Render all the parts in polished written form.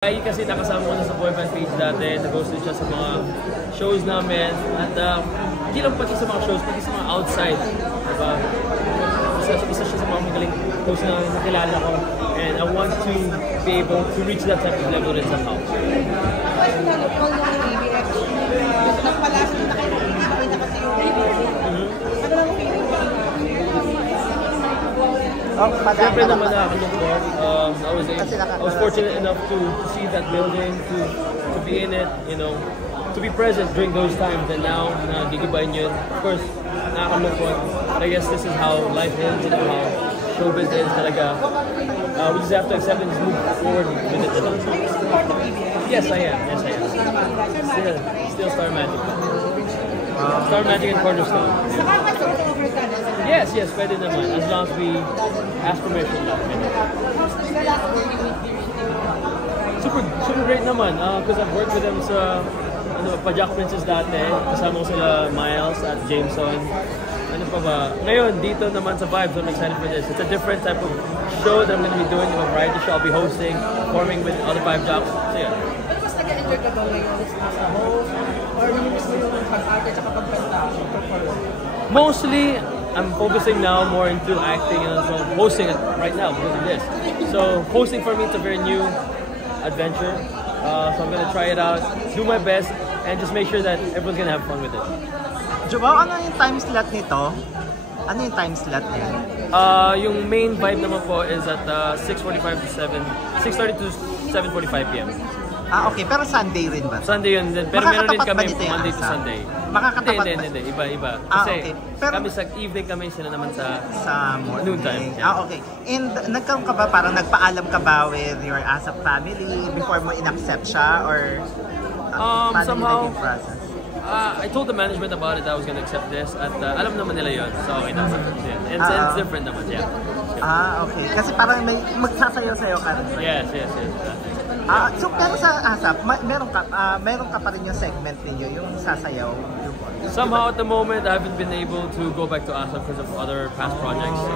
Ay kasi nakasama ko na sa boyband page dati, nag-host din siya sa mga shows namin at hindi lang pati sa mga shows, pati sa mga outside, diba? Isa siya sa mga magaling host na nakilala ko and I want to be able to reach that type of level rin somehow. Siyempre naman nakakalungkot. I was fortunate enough to see that building, to be in it, you know, to be present during those times. And now, gigibayin yun. Of course, nakakalungkot. But I guess this is how life is, you know, how showbiz is talaga. We just have to accept and just move forward with it. Yes, I am. Yes, I am. Still Star Magic. Star Magic and Cornerstone. Yes, pwede naman. As long as we ask permission lang. Super great naman. Because I've worked with them sa Pajak Princess dati. Kasama ko sila Miles at Jameson. Ano pa ba? Ngayon, dito naman sa Vibes, I'm excited for this. It's a different type of show that I'm going to be doing. A variety show I'll be hosting, performing with other Vibe Jocks. So yeah. Pero mas nag-enjoy ka ba ngayon sa host? Or namiss mo yung pag-arte at pag-kanta? Mostly, I'm focusing now more into acting and also hosting it right now because of this. So hosting for me it's a very new adventure. So I'm gonna try it out, do my best, and just make sure that everyone's gonna have fun with it. Joao, ano yung time slot nito? Ano yung time slot niya? Yung main vibe naman po is at 6:30 to 7:45 p.m. Okay. Pero Sunday rin ba? Sunday yun din. Pero meron din kami Monday to Sunday. Makakatapat ba? Hindi. Iba. Kasi okay. Pero, kami sa evening kami, sila naman sa noon time. Okay. And nagkaroon ka ba, parang nagpaalam ka ba with your ASAP family before mo in-accept siya? Or somehow, process? I told the management about it that I was gonna accept this at alam naman nila yun. So okay naman. It's different naman, yeah. Okay. Kasi parang may magsasayaw-sayaw ka rin. Yes. So pero sa ASAP, meron ka pa rin yung segment ninyo, yung sasayaw. Somehow at the moment, I haven't been able to go back to ASAP because of other past projects. So,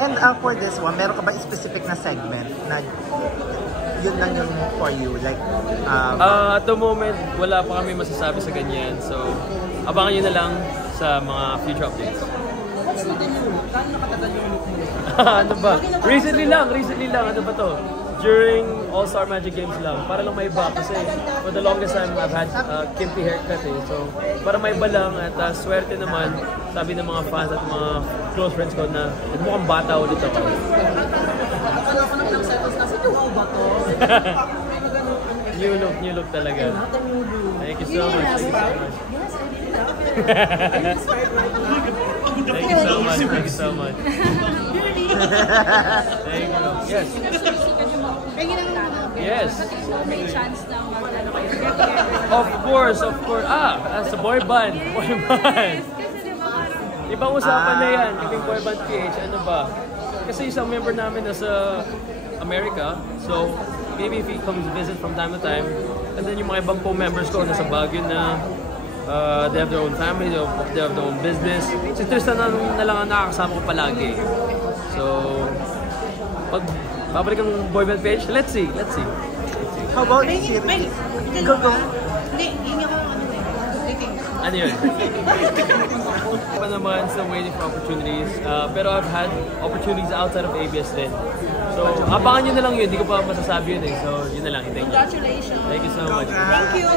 And for this one, meron ka ba specific na segment na yun lang yung for you? Like, at the moment, wala pa kami masasabi sa ganyan. So, abangan nyo na lang sa mga future updates. What's the new look? Gano'n nakatagal yung look mo? Ano ba? Recently lang. Ano ba to? During All-Star Magic Games lang. Para lang may iba. Kasi for the longest time, I've had kimpy haircut eh. So, para may iba lang. At swerte naman, sabi ng mga fans at mga close friends ko na mukhang bata ulit ako. Nakala ko naman ng settles kasi yung ba to? New look talaga. Thank you so much. Yes, Thank you so much. Thank you. Yes. Yes. May chance na Of course. As a boy band. Ibang usapan na yan, kaming boy band PH. Ano ba? Kasi isang member namin nasa America. So, maybe if he comes visit from time to time, and then yung mga ibang co-members ko nasa Baguio na they have their own family, they have their own business. Si Tristan na lang ang nakakasama ko palagi. So, pag babalik ang boyband page, let's see. How about you? Go. Hindi, yun yung Ano yun? Pa naman sa waiting for opportunities. Pero I've had opportunities outside of ABS din. So, abangan nyo na lang yun. Hindi ko pa masasabi yun eh. So, yun na lang. Congratulations. Thank you so much. Thank you.